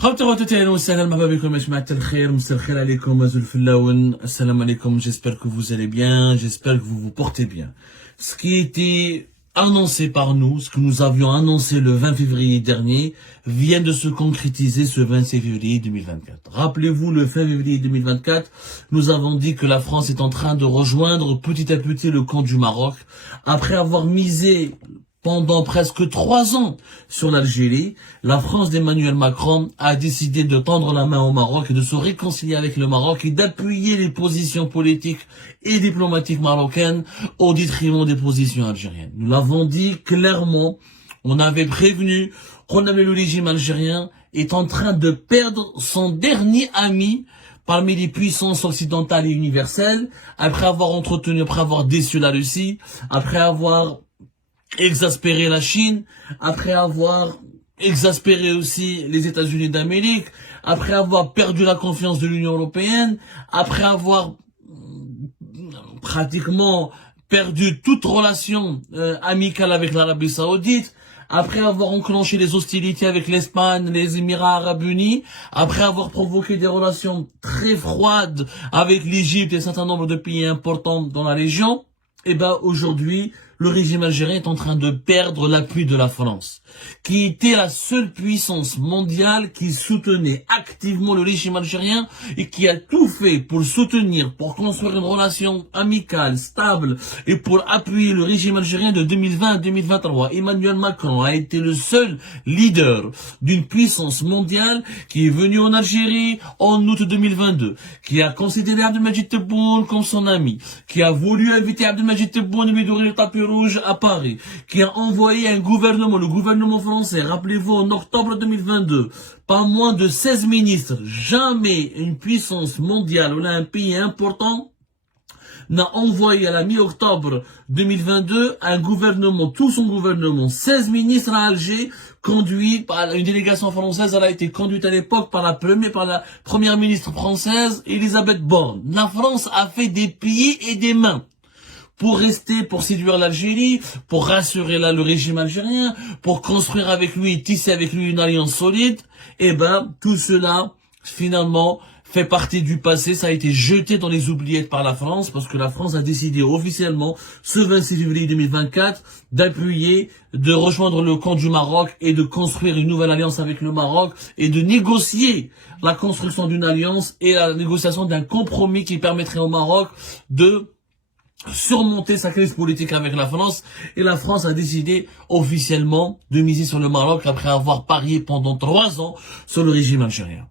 Assalamu alaikum, j'espère que vous allez bien, j'espère que vous vous portez bien. Ce qui était annoncé par nous, ce que nous avions annoncé le 20 février dernier, vient de se concrétiser ce 26 février 2024. Rappelez-vous, le 20 février 2024, nous avons dit que la France est en train de rejoindre petit à petit le camp du Maroc, après avoir misé pendant presque 3 ans sur l'Algérie. La France d'Emmanuel Macron a décidé de tendre la main au Maroc et de se réconcilier avec le Maroc et d'appuyer les positions politiques et diplomatiques marocaines au détriment des positions algériennes. Nous l'avons dit clairement, on avait prévenu qu'on avait le régime algérien est en train de perdre son dernier ami parmi les puissances occidentales et universelles, après avoir déçu la Russie, après avoir exaspérer la Chine, après avoir exaspéré aussi les États-Unis d'Amérique, après avoir perdu la confiance de l'Union européenne, après avoir pratiquement perdu toute relation amicale avec l'Arabie Saoudite, après avoir enclenché les hostilités avec l'Espagne, les Émirats Arabes Unis, après avoir provoqué des relations très froides avec l'Égypte et un certain nombre de pays importants dans la région, et aujourd'hui, le régime algérien est en train de perdre l'appui de la France, qui était la seule puissance mondiale qui soutenait activement le régime algérien et qui a tout fait pour le soutenir, pour construire une relation amicale, stable et pour appuyer le régime algérien de 2020 à 2023. Emmanuel Macron a été le seul leader d'une puissance mondiale qui est venu en Algérie en août 2022, qui a considéré Abdelmadjid Tebboune comme son ami, qui a voulu inviter Abdelmadjid Tebboune et lui donner le tapis rouge à Paris, qui a envoyé un gouvernement, le gouvernement français, rappelez-vous, en octobre 2022, pas moins de 16 ministres. Jamais une puissance mondiale ou là un pays important n'a envoyé à la mi-octobre 2022 un gouvernement, tout son gouvernement, 16 ministres à Alger, conduit par une délégation française. Elle a été conduite à l'époque par la première ministre française, Elisabeth Borne. La France a fait des pieds et des mains pour séduire l'Algérie, pour rassurer le régime algérien, pour construire avec lui, tisser avec lui une alliance solide. Tout cela, finalement, fait partie du passé. Ça a été jeté dans les oubliettes par la France, parce que la France a décidé officiellement, ce 26 février 2024, de rejoindre le camp du Maroc et de construire une nouvelle alliance avec le Maroc et de négocier la construction d'une alliance et la négociation d'un compromis qui permettrait au Maroc de surmonter sa crise politique avec la France. Et la France a décidé officiellement de miser sur le Maroc après avoir parié pendant 3 ans sur le régime algérien.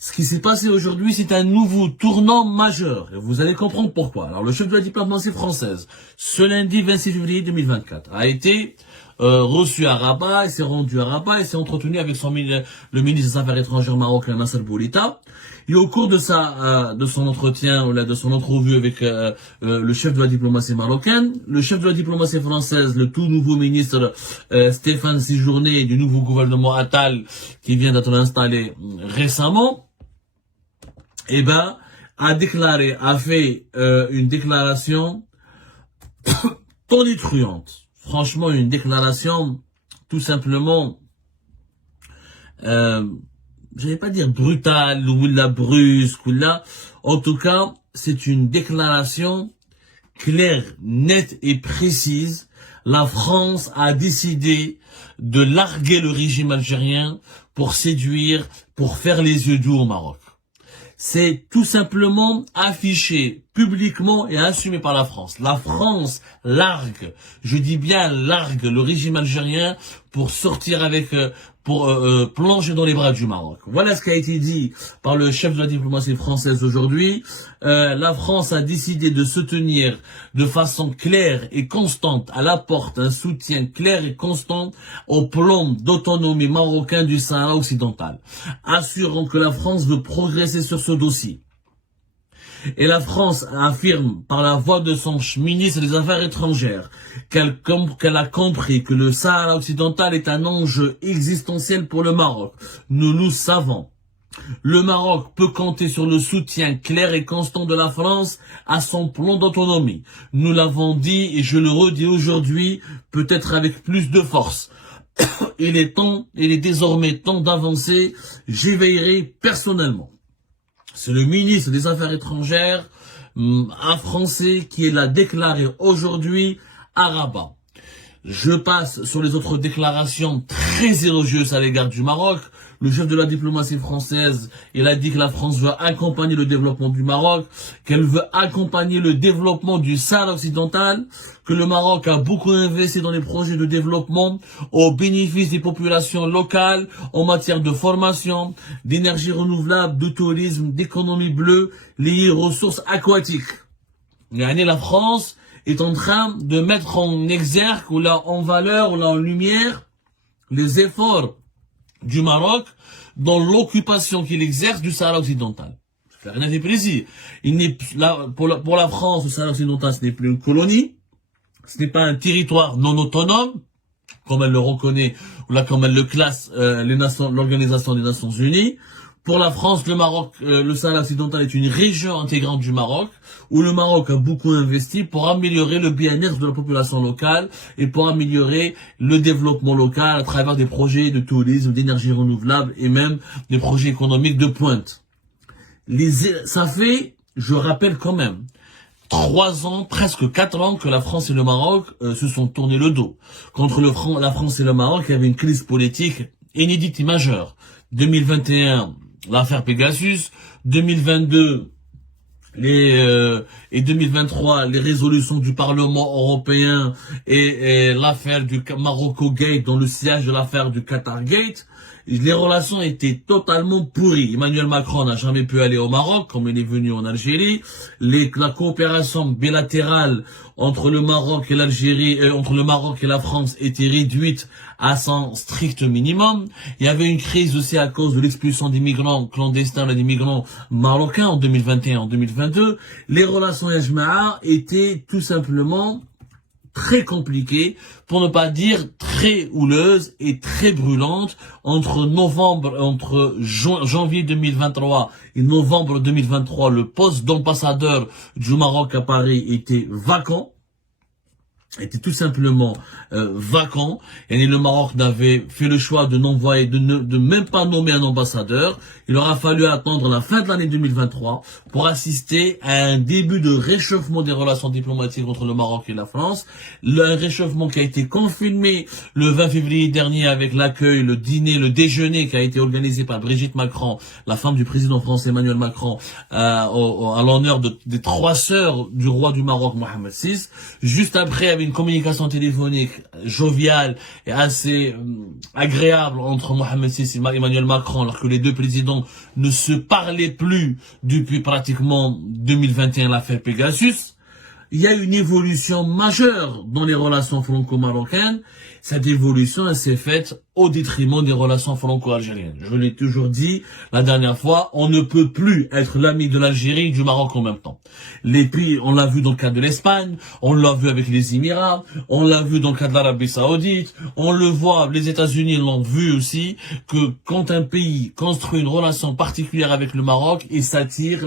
Ce qui s'est passé aujourd'hui, c'est un nouveau tournant majeur. Et vous allez comprendre pourquoi. Alors, le chef de la diplomatie française, ce lundi 26 février 2024, a été reçu à Rabat, il s'est rendu à Rabat, il s'est entretenu avec le ministre des Affaires étrangères marocain, Nasser Bourita. Et au cours de son entretien, ou là, de son entrevue avec le chef de la diplomatie marocaine, le chef de la diplomatie française, le tout nouveau ministre Stéphane Séjourné du nouveau gouvernement Attal, qui vient d'être installé récemment, a fait une déclaration tonitruante. Franchement, une déclaration tout simplement, je vais pas dire brutale ou la brusque ou là. En tout cas, c'est une déclaration claire, nette et précise. La France a décidé de larguer le régime algérien pour séduire, pour faire les yeux doux au Maroc. C'est tout simplement affiché publiquement et assumé par la France. La France largue, je dis bien largue, le régime algérien pour sortir pour plonger dans les bras du Maroc. Voilà ce qui a été dit par le chef de la diplomatie française aujourd'hui. La France a décidé de soutenir de façon claire et constante, elle apporte un soutien clair et constant au plan d'autonomie marocain du Sahara occidental, assurant que la France veut progresser sur ce dossier. Et la France affirme par la voix de son ministre des Affaires étrangères qu'elle a compris que le Sahara occidental est un enjeu existentiel pour le Maroc. Nous le savons. Le Maroc peut compter sur le soutien clair et constant de la France à son plan d'autonomie. Nous l'avons dit et je le redis aujourd'hui, peut-être avec plus de force. il est désormais temps d'avancer. J'y veillerai personnellement. C'est le ministre des Affaires étrangères, un Français, qui l'a déclaré aujourd'hui à Rabat. Je passe sur les autres déclarations très élogieuses à l'égard du Maroc. Le chef de la diplomatie française, il a dit que la France veut accompagner le développement du Maroc, qu'elle veut accompagner le développement du Sahara occidental, que le Maroc a beaucoup investi dans les projets de développement au bénéfice des populations locales en matière de formation, d'énergie renouvelable, de tourisme, d'économie bleue, liée aux ressources aquatiques. La France est en train de mettre en exergue, ou là en valeur, ou là en lumière, les efforts du Maroc dans l'occupation qu'il exerce du Sahara occidental. Ça fait rien fait plaisir. Il n'est là pour la France, le Sahara occidental, ce n'est plus une colonie, ce n'est pas un territoire non autonome, comme elle le reconnaît, ou là comme elle le classe l'Organisation des Nations Unies. Pour la France, le Maroc, le Sahara occidental est une région intégrante du Maroc, où le Maroc a beaucoup investi pour améliorer le bien-être de la population locale et pour améliorer le développement local à travers des projets de tourisme, d'énergie renouvelable et même des projets économiques de pointe. Ça fait, je rappelle quand même, 3 ans, presque 4 ans que la France et le Maroc se sont tournés le dos. Contre la France et le Maroc, il y avait une crise politique inédite et majeure. 2021, l'affaire Pegasus, 2022 et 2023, les résolutions du Parlement européen et l'affaire du Marocco Gate dans le sillage de l'affaire du Qatar Gate. Les relations étaient totalement pourries. Emmanuel Macron n'a jamais pu aller au Maroc, comme il est venu en Algérie. La coopération bilatérale entre le Maroc et l'Algérie, entre le Maroc et la France était réduite à son strict minimum. Il y avait une crise aussi à cause de l'expulsion des migrants clandestins et des migrants marocains en 2021 et en 2022. Les relations Yajma'a étaient tout simplement très compliquée, pour ne pas dire très houleuse et très brûlante entre janvier 2023 et novembre 2023. Le poste d'ambassadeur du Maroc à Paris était vacant. Était tout simplement vacant, et le Maroc n'avait fait le choix de même pas nommer un ambassadeur. Il aura fallu attendre la fin de l'année 2023 pour assister à un début de réchauffement des relations diplomatiques entre le Maroc et la France. Un réchauffement qui a été confirmé le 20 février dernier avec l'accueil, le déjeuner qui a été organisé par Brigitte Macron, la femme du président français Emmanuel Macron, à l'honneur des 3 sœurs du roi du Maroc, Mohamed VI. Juste après, il y avait une communication téléphonique joviale et assez agréable entre Mohamed VI et Emmanuel Macron, alors que les deux présidents ne se parlaient plus depuis pratiquement 2021, l'affaire Pegasus. Il y a une évolution majeure dans les relations franco-marocaines. Cette évolution, elle s'est faite au détriment des relations franco-algériennes. Je l'ai toujours dit la dernière fois, on ne peut plus être l'ami de l'Algérie et du Maroc en même temps. Les pays, on l'a vu dans le cas de l'Espagne, on l'a vu avec les Émirats, on l'a vu dans le cas de l'Arabie Saoudite, on le voit, les États-Unis l'ont vu aussi, que quand un pays construit une relation particulière avec le Maroc, il s'attire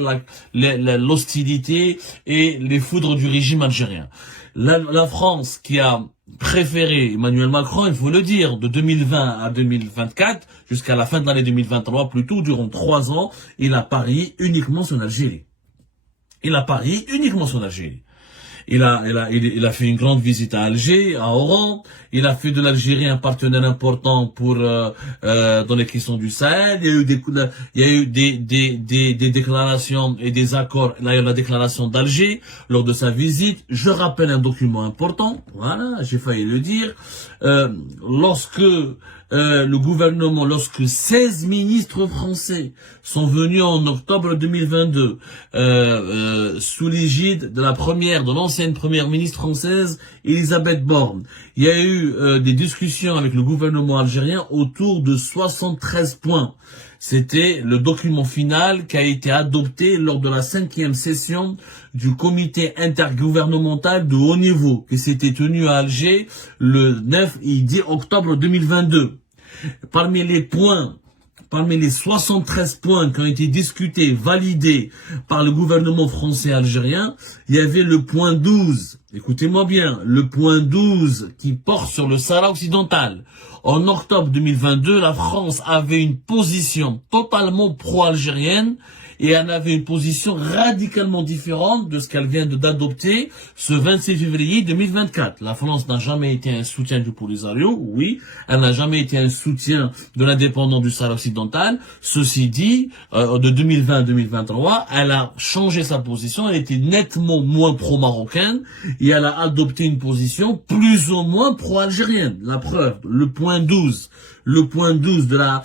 l'hostilité et les foudres du régime algérien. La France qui a préféré Emmanuel Macron, il faut le dire, de 2020 à 2024, jusqu'à la fin de l'année 2023, plutôt durant 3 ans, il a parié uniquement sur l'Algérie. Il a parié uniquement sur l'Algérie. Il a fait une grande visite à Alger, à Oran. Il a fait de l'Algérie un partenaire important pour dans les questions du Sahel. Il y a eu des déclarations et des accords. Là, il y a la déclaration d'Alger lors de sa visite. Je rappelle un document important. Voilà, j'ai failli le dire. Lorsque le gouvernement, lorsque 16 ministres français sont venus en octobre 2022 sous l'égide de l'ancienne première ministre française Elisabeth Borne, il y a eu des discussions avec le gouvernement algérien autour de 73 points. C'était le document final qui a été adopté lors de la 5e session du comité intergouvernemental de haut niveau qui s'était tenu à Alger le 9 et 10 octobre 2022. Parmi les 73 points qui ont été discutés, validés par le gouvernement français algérien, il y avait le point 12 écoutez-moi bien, le point 12 qui porte sur le Sahara occidental. En octobre 2022, la France avait une position totalement pro-algérienne et elle avait une position radicalement différente de ce qu'elle vient d'adopter ce 26 février 2024. La France n'a jamais été un soutien du Polisario, oui, elle n'a jamais été un soutien de l'indépendance du Sahara occidental. Ceci dit, de 2020 à 2023, elle a changé sa position, elle était nettement moins pro-marocaine et elle a adopté une position plus ou moins pro-algérienne. La preuve, le point 12 de la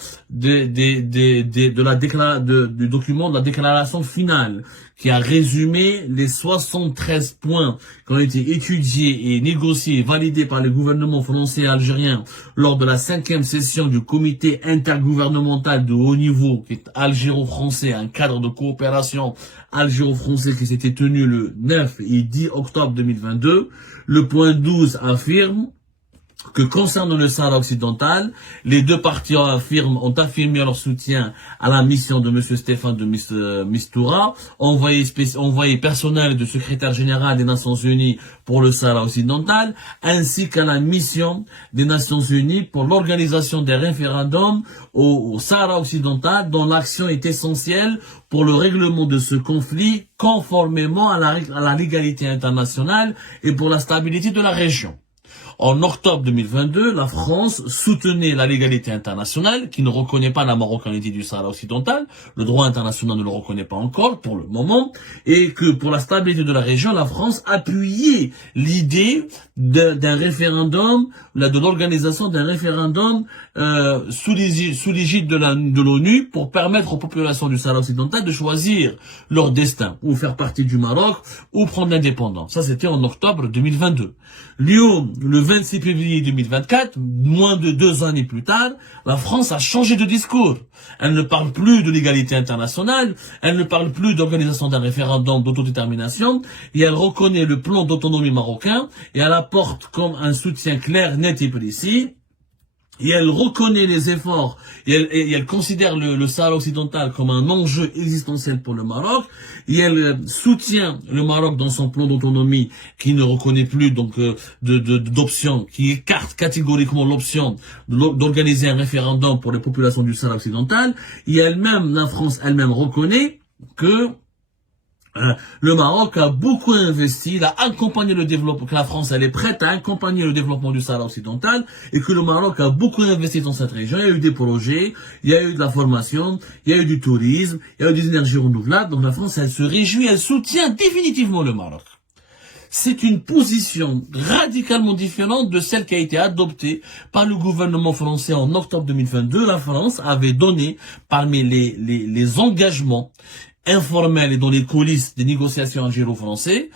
du document de la déclaration finale qui a résumé les 73 points qui ont été étudiés et négociés et validés par les gouvernements français et algériens lors de la 5e session du comité intergouvernemental de haut niveau qui est algéro-français, un cadre de coopération algéro-français qui s'était tenu le 9 et 10 octobre 2022. Le point 12 affirme que concernant le Sahara occidental, les deux parties ont affirmé leur soutien à la mission de M. Stéphane de Mistura, envoyé personnel du secrétaire général des Nations Unies pour le Sahara occidental, ainsi qu'à la mission des Nations Unies pour l'organisation des référendums au Sahara occidental, dont l'action est essentielle pour le règlement de ce conflit, conformément à la légalité internationale et pour la stabilité de la région. En octobre 2022, la France soutenait la légalité internationale qui ne reconnaît pas la marocanité du Sahara occidental. Le droit international ne le reconnaît pas encore pour le moment. Et que pour la stabilité de la région, la France appuyait l'idée d'un référendum, de l'organisation d'un référendum sous l'égide de l'ONU pour permettre aux populations du Sahara occidental de choisir leur destin, ou faire partie du Maroc, ou prendre l'indépendance. Ça, c'était en octobre 2022. Lyon, le 26 février 2024, moins de 2 années plus tard, la France a changé de discours. Elle ne parle plus de l'égalité internationale, elle ne parle plus d'organisation d'un référendum d'autodétermination, et elle reconnaît le plan d'autonomie marocain, et elle apporte comme un soutien clair, net et précis. Et elle reconnaît les efforts, et elle considère le Sahara occidental comme un enjeu existentiel pour le Maroc, et elle soutient le Maroc dans son plan d'autonomie qui ne reconnaît plus donc d'option, qui écarte catégoriquement l'option d'organiser un référendum pour les populations du Sahara occidental, et elle-même, la France elle-même reconnaît que le Maroc a beaucoup investi, il a accompagné le développement, que la France elle est prête à accompagner le développement du Sahara occidental et que le Maroc a beaucoup investi dans cette région. Il y a eu des projets, il y a eu de la formation, il y a eu du tourisme, il y a eu des énergies renouvelables. Donc la France elle se réjouit, elle soutient définitivement le Maroc. C'est une position radicalement différente de celle qui a été adoptée par le gouvernement français en octobre 2022. La France avait donné parmi les engagements informel et dans les coulisses des négociations algéro-françaises,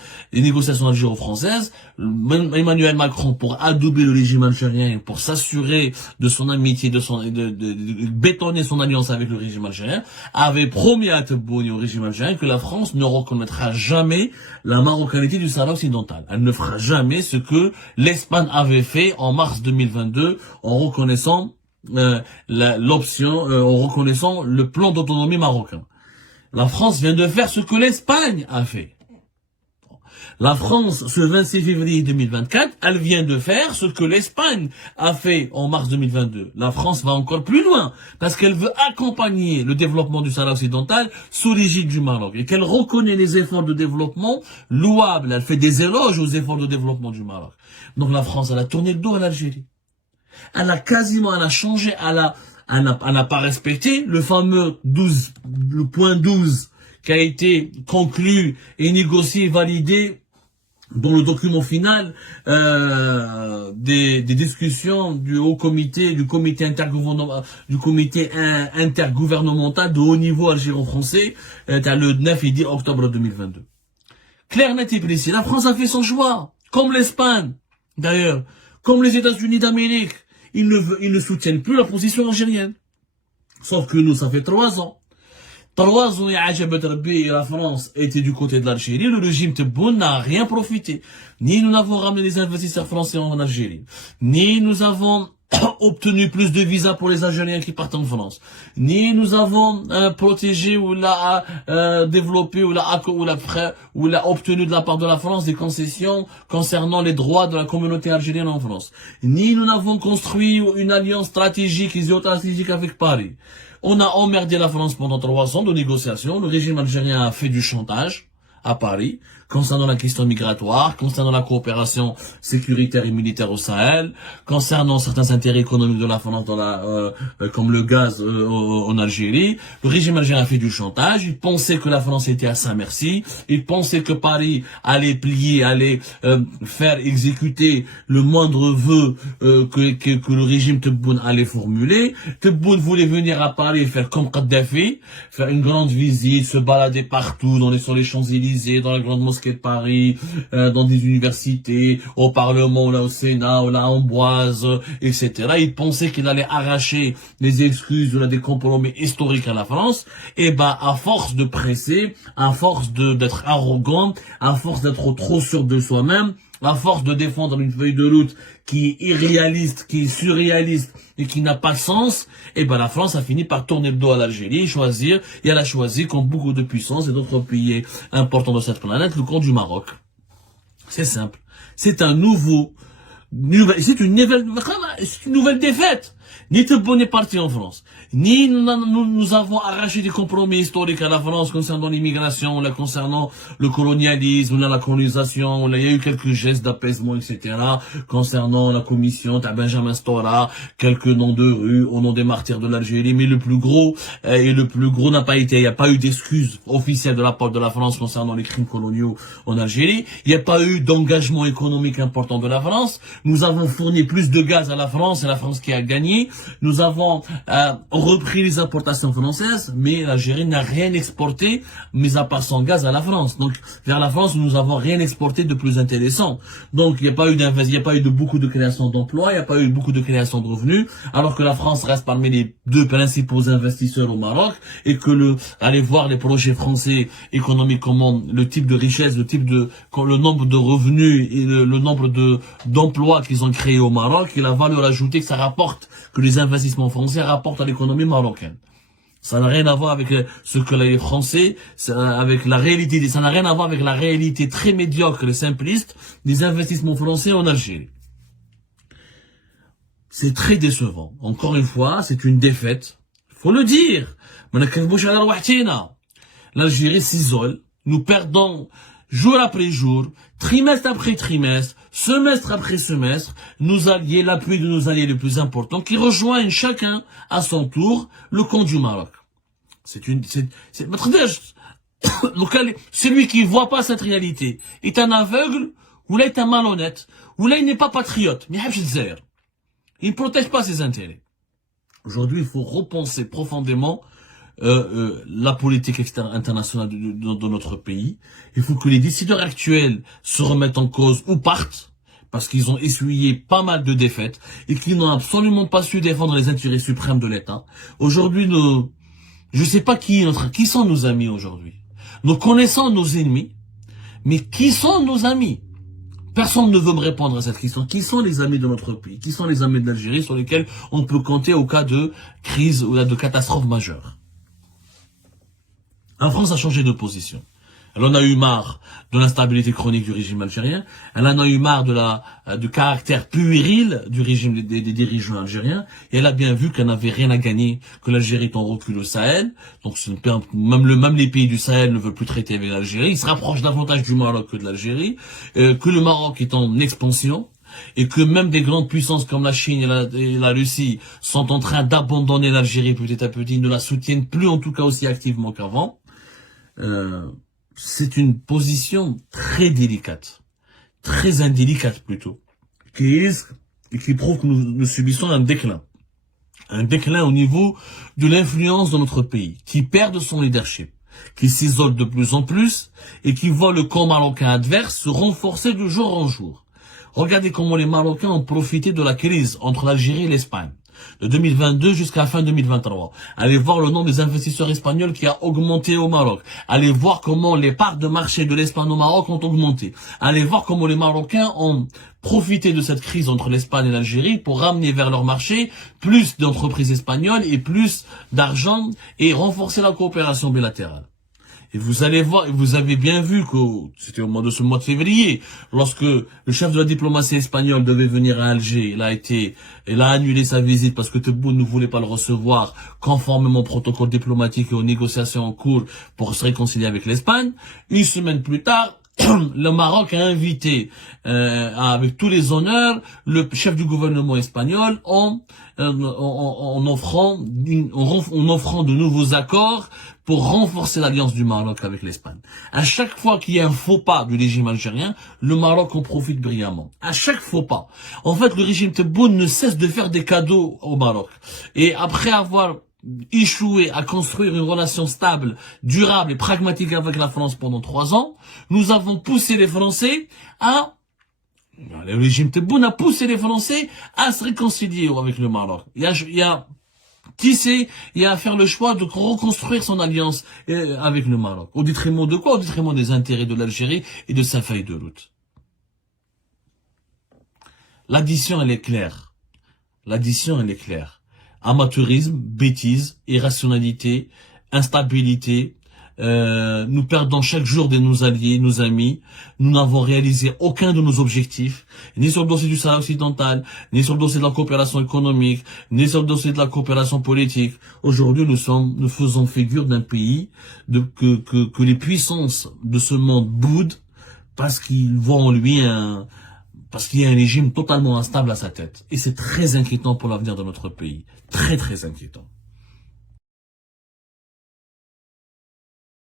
Emmanuel Macron, pour adouber le régime algérien, pour s'assurer de son amitié, de bétonner son alliance avec le régime algérien, avait promis à Tebboune au régime algérien que la France ne reconnaîtra jamais la marocanité du Sahara occidental. Elle ne fera jamais ce que l'Espagne avait fait en mars 2022 en reconnaissant en reconnaissant le plan d'autonomie marocain. La France vient de faire ce que l'Espagne a fait. La France, ce 26 février 2024, elle vient de faire ce que l'Espagne a fait en mars 2022. La France va encore plus loin, parce qu'elle veut accompagner le développement du Sahara occidental sous l'égide du Maroc, et qu'elle reconnaît les efforts de développement louables. Elle fait des éloges aux efforts de développement du Maroc. Donc la France, elle a tourné le dos à l'Algérie. Elle a changé, elle n'a pas respecté le fameux le point 12 qui a été conclu et négocié, validé dans le document final des discussions du haut comité, du comité intergouvernemental de haut niveau algéro-français, le 9 et 10 octobre 2022. Clair, net et précis. La France a fait son choix, comme l'Espagne, d'ailleurs, comme les États-Unis d'Amérique. Ils ne soutiennent plus la position algérienne. Sauf que nous, ça fait 3 ans. 3 ans, la France était du côté de l'Algérie. Le régime Tebboune n'a rien profité. Ni nous n'avons ramené des investisseurs français en Algérie. Ni nous avons obtenu plus de visas pour les Algériens qui partent en France, ni nous avons protégé ou développé ou obtenu de la part de la France des concessions concernant les droits de la communauté algérienne en France, ni nous n'avons construit une alliance stratégique et géostratégique avec Paris. On a emmerdé la France pendant 3 ans de négociations. Le régime algérien a fait du chantage à Paris, concernant la question migratoire, concernant la coopération sécuritaire et militaire au Sahel, concernant certains intérêts économiques de la France comme le gaz en Algérie. Le régime algérien a fait du chantage. Il pensait que la France était à sa merci. Il pensait que Paris allait plier, allait faire exécuter le moindre vœu que le régime Tebboune allait formuler. Tebboune voulait venir à Paris faire comme Kadhafi, faire une grande visite, se balader partout sur les Champs-Élysées, dans la grande mosquée de Paris, dans des universités, au Parlement, là au Sénat, là à Amboise, etc. Il pensait qu'il allait arracher les excuses des compromis historiques à la France. Et à force de presser, à force d'être arrogant, à force d'être trop sûr de soi-même, à force de défendre une feuille de route qui est irréaliste, qui est surréaliste et qui n'a pas de sens, la France a fini par tourner le dos à l'Algérie et elle a choisi, comme beaucoup de puissances et d'autres pays importants de cette planète, le camp du Maroc. C'est simple. C'est une nouvelle défaite. Ni Tebboune est parti en France, ni nous avons arraché des compromis historiques à la France concernant l'immigration, concernant le colonialisme, la colonisation, il y a eu quelques gestes d'apaisement, etc. Concernant la commission de Benjamin Stora, quelques noms de rues au nom des martyrs de l'Algérie, mais le plus gros n'a pas été, il n'y a pas eu d'excuses officielles de la part de la France concernant les crimes coloniaux en Algérie, il n'y a pas eu d'engagement économique important de la France, nous avons fourni plus de gaz à la France, c'est la France qui a gagné. Nous avons repris les importations françaises, mais l'Algérie n'a rien exporté, mis à part son gaz à la France. Donc, vers la France, nous n'avons rien exporté de plus intéressant. Donc, il n'y a pas eu beaucoup de création d'emplois, il n'y a pas eu beaucoup de création de revenus, alors que la France reste parmi les 2 principaux investisseurs au Maroc, et que allez voir les projets français économiques, comment le type de richesse, le nombre de revenus et le nombre d'emplois qu'ils ont créés au Maroc, et la valeur ajoutée que ça rapporte, que les investissements français rapportent à l'économie marocaine. Ça n'a rien à voir avec ce que les Français, avec la réalité, ça n'a rien à voir avec la réalité très médiocre et simpliste des investissements français en Algérie. C'est très décevant. Encore une fois, c'est une défaite. Faut le dire. L'Algérie s'isole. Nous perdons jour après jour, trimestre après trimestre, semestre après semestre, l'appui de nos alliés les plus importants qui rejoignent chacun à son tour le camp du Maroc. Celui qui voit pas cette réalité est un aveugle, ou là est un malhonnête, ou là il n'est pas patriote, mais il ne protège pas ses intérêts. Aujourd'hui, il faut repenser profondément la politique externe internationale de notre pays. Il faut que les décideurs actuels se remettent en cause ou partent, parce qu'ils ont essuyé pas mal de défaites et qu'ils n'ont absolument pas su défendre les intérêts suprêmes de l'État. Aujourd'hui, je sais pas qui sont nos amis aujourd'hui. Nous connaissons nos ennemis, mais qui sont nos amis? Personne ne veut me répondre à cette question. Qui sont les amis de notre pays? Qui sont les amis de l'Algérie sur lesquels on peut compter au cas de crise ou de catastrophe majeure? La France a changé de position. Elle en a eu marre de l'instabilité chronique du régime algérien. Elle en a eu marre du caractère puéril du régime des dirigeants algériens. Et elle a bien vu qu'elle n'avait rien à gagner, que l'Algérie est en recul au Sahel. Donc même les pays du Sahel ne veulent plus traiter avec l'Algérie. Ils se rapprochent davantage du Maroc que de l'Algérie. Que le Maroc est en expansion. Et que même des grandes puissances comme la Chine et la Russie sont en train d'abandonner l'Algérie petit à petit, ne la soutiennent plus en tout cas aussi activement qu'avant. C'est une position très délicate, très indélicate plutôt, qui prouve que nous subissons un déclin au niveau de l'influence dans notre pays, qui perd de son leadership, qui s'isole de plus en plus et qui voit le camp marocain adverse se renforcer de jour en jour. Regardez comment les Marocains ont profité de la crise entre l'Algérie et l'Espagne. de 2022 jusqu'à fin 2023. Allez voir le nombre des investisseurs espagnols qui a augmenté au Maroc. Allez voir comment les parts de marché de l'Espagne au Maroc ont augmenté. Allez voir comment les Marocains ont profité de cette crise entre l'Espagne et l'Algérie pour ramener vers leur marché plus d'entreprises espagnoles et plus d'argent et renforcer la coopération bilatérale. Et vous allez voir, vous avez bien vu que c'était au mois de ce mois de février, lorsque le chef de la diplomatie espagnole devait venir à Alger, il a annulé sa visite parce que Tebboune ne voulait pas le recevoir conformément au protocole diplomatique et aux négociations en cours pour se réconcilier avec l'Espagne. Une semaine plus tard, le Maroc a invité, avec tous les honneurs, le chef du gouvernement espagnol en offrant de nouveaux accords pour renforcer l'alliance du Maroc avec l'Espagne. À chaque fois qu'il y a un faux pas du régime algérien, le Maroc en profite brillamment. À chaque faux pas. En fait, le régime Tebboune ne cesse de faire des cadeaux au Maroc. Et après avoir échoué à construire une relation stable, durable et pragmatique avec la France pendant 3 ans, nous avons poussé les Français le régime Tebboune a poussé les Français à se réconcilier avec le Maroc. Il y a à faire le choix de reconstruire son alliance avec le Maroc. Au détriment de quoi? Au détriment des intérêts de l'Algérie et de sa feuille de route. L'addition, elle est claire. Amateurisme, bêtise, irrationalité, instabilité. Nous perdons chaque jour de nos alliés, nos amis. Nous n'avons réalisé aucun de nos objectifs, ni sur le dossier du Sahara occidental, ni sur le dossier de la coopération économique, ni sur le dossier de la coopération politique. Aujourd'hui, nous faisons figure d'un pays que les puissances de ce monde boudent parce qu'ils voient en lui parce qu'il y a un régime totalement instable à sa tête. Et c'est très inquiétant pour l'avenir de notre pays. Très, très inquiétant.